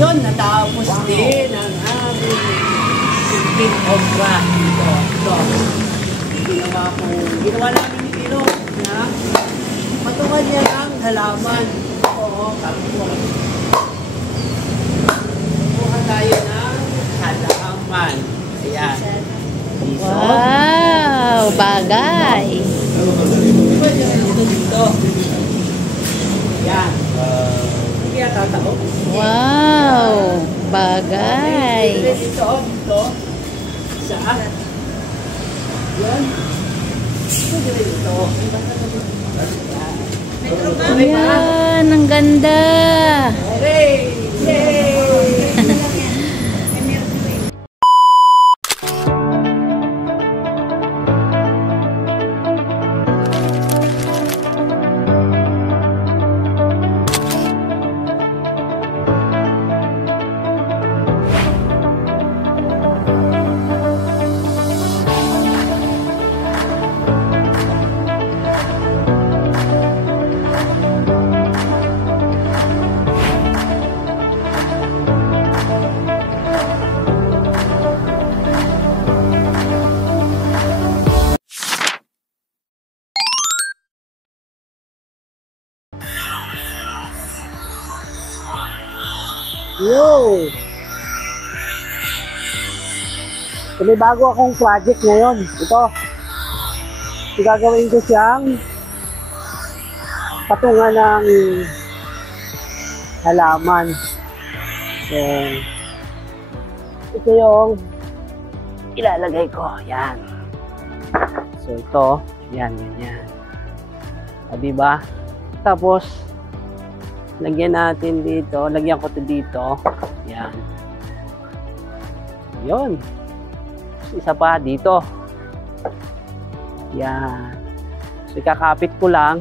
Yun, natapos din ang aming simpleng obra dito. Ito, ginawa namin ni Tino na patungan niya ng halaman. Oo, tapos kuha tayo ng halaman. Ayan. Wow, bagay. Dito. Ayan. Hindi kaya tatao. Wow, bagay. Dito. Isa. Yan. Dito. Ayan, ang ganda. Hooray! Yay! Yo! So, may bago akong project ngayon. Ito. Gagawin ko siyang patungan ng halaman. So, ito yung ilalagay ko. Yan. So, ito. Yan, ganyan. O, diba? Tapos, lagyan natin dito. Lagyan ko ito dito. Yan. Yun. Isa pa dito. Yan. So, ikakapit ko lang.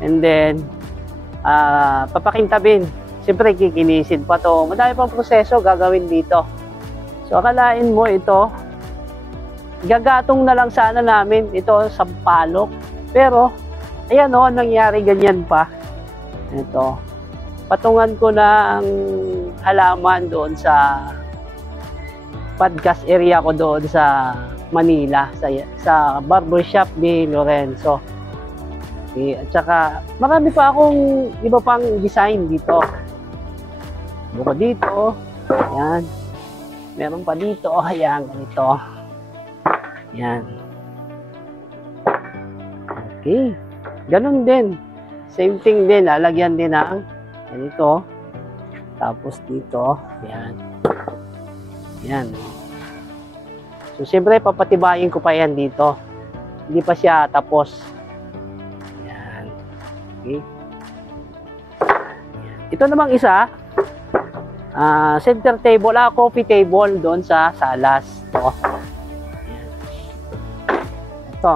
And then, papakintabin. Siyempre, kikinisin pa to. Madami pang proseso gagawin dito. So, akalain mo ito, gagatong na lang sana namin ito sa palok. Pero, ayan o, nangyari ganyan pa. Ito. Patungan ko na ang halaman doon sa podcast area ko doon sa Manila, sa barbershop ni Lorenzo. Okay. At saka, marami pa akong iba pang design dito. Buko dito. Ayan. Meron pa dito. Ayan, ganito. Ayan. Okay. Ganun din. Same thing din. Lalagyan din ng ganito. Tapos dito. Ayan. Ayan. So, siyempre, papatibayin ko pa yan dito. Hindi pa siya tapos. Ayan. Okay. Ito namang isa, center table, coffee table doon sa salas. Ito. Ayan. Ito.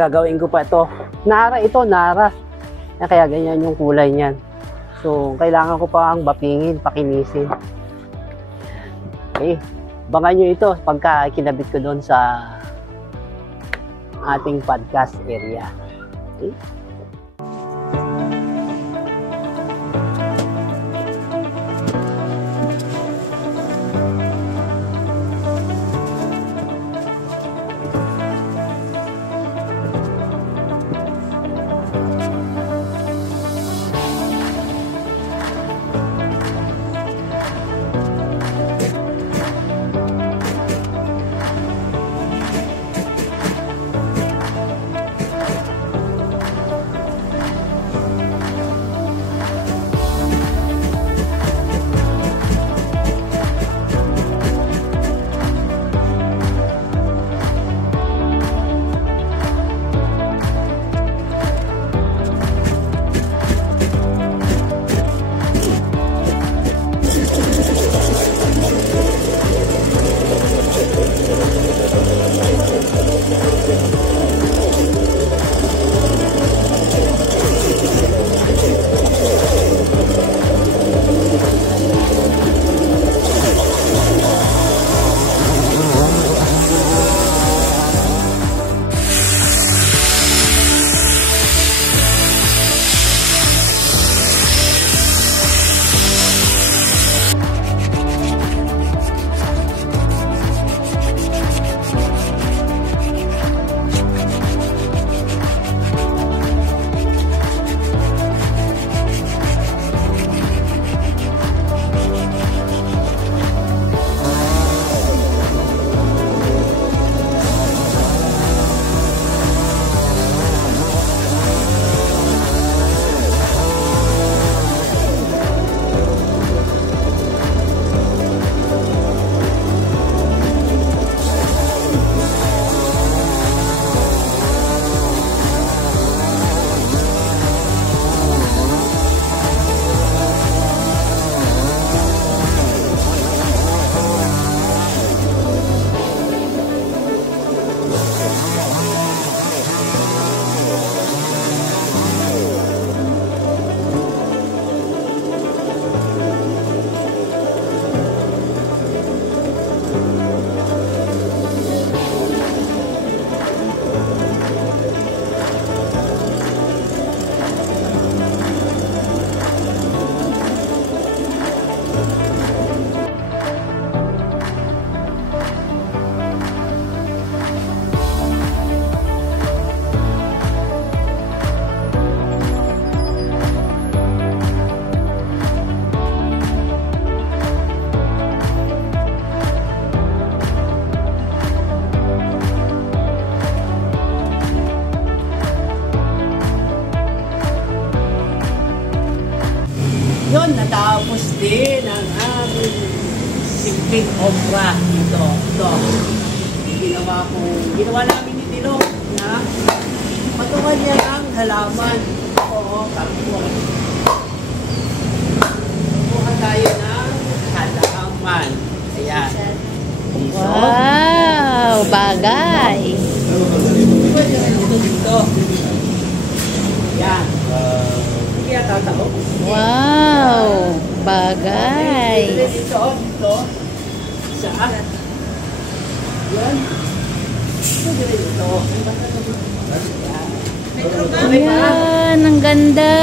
Gagawin ko pa ito. Nara ito, nara. Kaya ganyan yung kulay niyan. So, kailangan ko pa ang bapingin, pakinisin. Okay. Abangan nyo ito pagka kinabit ko doon sa ating podcast area. Okay. Yun, natapos din ang aming simpleng obra dito. Ito. Ginawa namin ni Dilo na patungan niya ng halaman. Oo, tapos. Bukan tayo ng halaman. Ayan. Wow, bagay. Dito. Ayan. Hindi kaya tatao. Wow, bagay. Dito. Isa. Yan. Dito. Ayan, ang ganda.